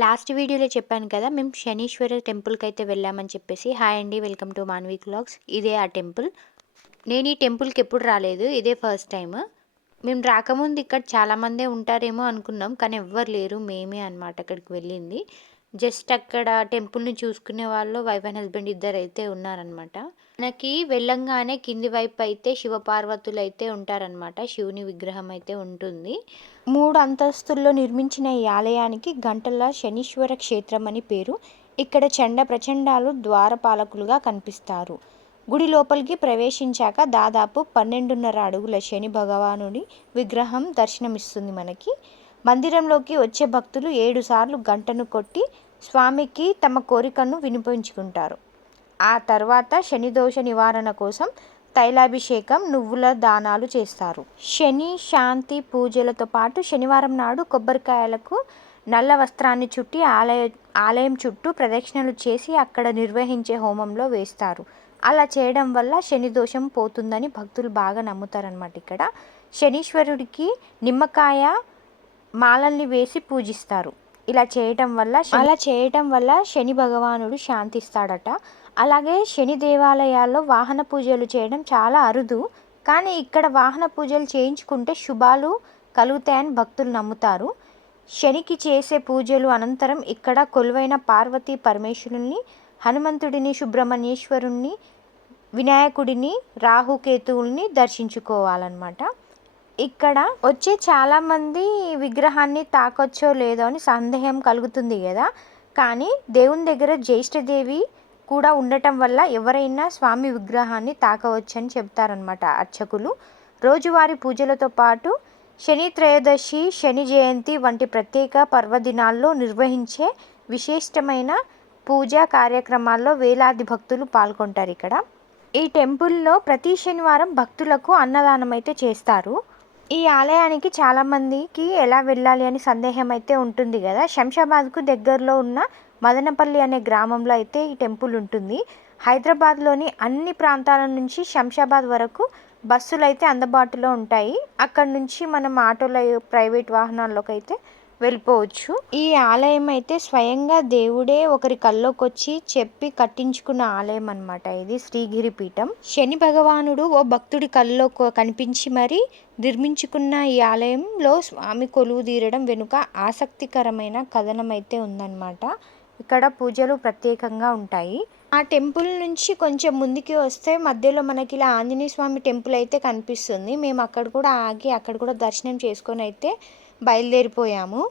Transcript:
Last వీడియోలో చెప్పాను కదా మేము శనీశ్వర టెంపుల్కి అయితే వెళ్ళామని చెప్పేసి. హాయ్ అండి వెల్కమ్ టు మాన్వీ క్లాగ్స్. ఇదే ఆ టెంపుల్. నేను ఈ టెంపుల్కి ఎప్పుడు రాలేదు ఇదే ఫస్ట్ టైం మేము రాకముందు ఇక్కడ చాలామందే ఉంటారేమో అనుకున్నాం కానీ ఎవ్వరు లేరు మేమే అనమాట అక్కడికి వెళ్ళింది. జస్ట్ అక్కడ టెంపుల్ని చూసుకునే వాళ్ళు వైఫ్ అండ్ హస్బెండ్ ఇద్దరు అయితే ఉన్నారనమాట మనకి వెళ్ళంగానే కింది వైపు అయితే శివపార్వతులు అయితే ఉంటారనమాట శివుని విగ్రహం అయితే ఉంటుంది. మూడు అంతస్తుల్లో నిర్మించిన ఈ ఆలయానికి గంటల శనీశ్వర క్షేత్రం అని పేరు. ఇక్కడ చండ ప్రచండాలు ద్వారపాలకులుగా కనిపిస్తారు. గుడి లోపలికి ప్రవేశించాక దాదాపు పన్నెండున్నర అడుగుల శని భగవానుడి విగ్రహం దర్శనమిస్తుంది మనకి. మందిరంలోకి వచ్చే భక్తులు ఏడు సార్లు గంటను కొట్టి స్వామికి తమ కోరికను వినిపించుకుంటారు ఆ తర్వాత శనిదోష నివారణ కోసం తైలాభిషేకం నువ్వుల దానాలు చేస్తారు. శని శాంతి పూజలతో పాటు శనివారం నాడు కొబ్బరికాయలకు నల్ల వస్త్రాన్ని చుట్టి ఆలయ ఆలయం చుట్టూ ప్రదక్షిణలు చేసి అక్కడ నిర్వహించే హోమంలో వేస్తారు. అలా చేయడం వల్ల శని దోషం పోతుందని భక్తులు బాగా నమ్ముతారనమాట ఇక్కడ. శనీశ్వరుడికి నిమ్మకాయ మాలల్ని వేసి పూజిస్తారు. ఇలా చేయటం వల్ల అలా చేయటం వల్ల శని భగవానుడు శాంతిస్తాడట. అలాగే శని దేవాలయాల్లో వాహన పూజలు చేయడం చాలా అరుదు. కానీ ఇక్కడ వాహన పూజలు చేయించుకుంటే శుభాలు కలుగుతాయని భక్తులు నమ్ముతారు. శనికి చేసే పూజలు అనంతరం ఇక్కడ కొలువైన పార్వతీ పరమేశ్వరుణ్ణి హనుమంతుడిని సుబ్రహ్మణ్యేశ్వరుణ్ణి వినాయకుడిని రాహుకేతువుల్ని దర్శించుకోవాలన్నమాట. ఇక్కడ వచ్చే చాలామంది విగ్రహాన్ని తాకొచ్చో లేదో అని సందేహం కలుగుతుంది కదా. కానీ దేవుని దగ్గర జ్యేష్ఠదేవి కూడా ఉండటం వల్ల ఎవరైనా స్వామి విగ్రహాన్ని తాకవచ్చని చెప్తారనమాట అర్చకులు. రోజువారీ పూజలతో పాటు శని త్రయోదశి శని జయంతి వంటి ప్రత్యేక పర్వదినాల్లో నిర్వహించే విశిష్టమైన పూజా కార్యక్రమాల్లో వేలాది భక్తులు పాల్గొంటారు ఇక్కడ. ఈ టెంపుల్లో ప్రతి శనివారం భక్తులకు అన్నదానం అయితే చేస్తారు. ఈ ఆలయానికి చాలామందికి ఎలా వెళ్ళాలి అని సందేహం అయితే ఉంటుంది కదా. శంషాబాద్కు దగ్గరలో ఉన్న మదనపల్లి అనే గ్రామంలో అయితే ఈ టెంపుల్ ఉంటుంది. హైదరాబాద్లోని అన్ని ప్రాంతాల నుంచి శంషాబాద్ వరకు బస్సులు అయితే అందుబాటులో ఉంటాయి. అక్కడ నుంచి మనం ఆటోలో ప్రైవేట్ వాహనాల్లోకి అయితే వెళ్ళిపోవచ్చు. ఈ ఆలయం అయితే స్వయంగా దేవుడే ఒకరి కల్లోకి వచ్చి చెప్పి కట్టించుకున్న ఆలయం అనమాట ఇది శ్రీగిరి పీఠం. శని భగవానుడు ఓ భక్తుడి కల్లో కనిపించి మరి నిర్మించుకున్న ఈ ఆలయంలో స్వామి కొలువు తీరడం వెనుక ఆసక్తికరమైన కథనం అయితే ఉందన్నమాట. ఇక్కడ పూజలు ప్రత్యేకంగా ఉంటాయి. ఆ టెంపుల్ నుంచి కొంచెం ముందుకి వస్తే మధ్యలో మనకి ఇలా ఆంజనేయ స్వామి టెంపుల్ అయితే కనిపిస్తుంది. మేము అక్కడ కూడా ఆగి అక్కడ కూడా దర్శనం చేసుకొని అయితే బయలుదేరిపోయాము.